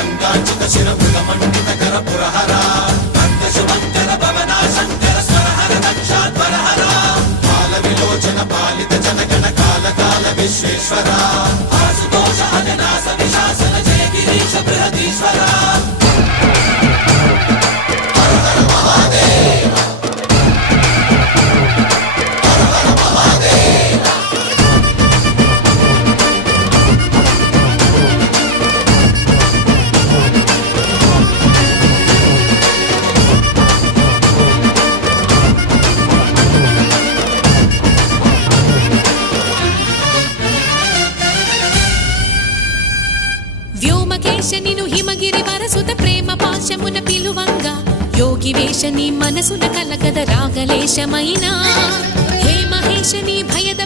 గంగాంచిత శిర మృగమండిత కర పురహర భక్త శుభంకర భవనా శంకర స్వరహర దక్షాధ్వరహర బాల విలోచన పాలిత జనగణ కాల కాల విశ్వేశ్వర ఆశుతోష అజనాస విశాసన జయ గిరీశ బృహదీశ్వర హర హర మహాదేవ హర హర మహాదేవ వ్యోమకేశనిను హిమగిరి వరసుత ప్రేమ పాశమున పిలువంగా యోగి వేషని మనసున కలగద రాగలేశమైనా హే మహేశని భయద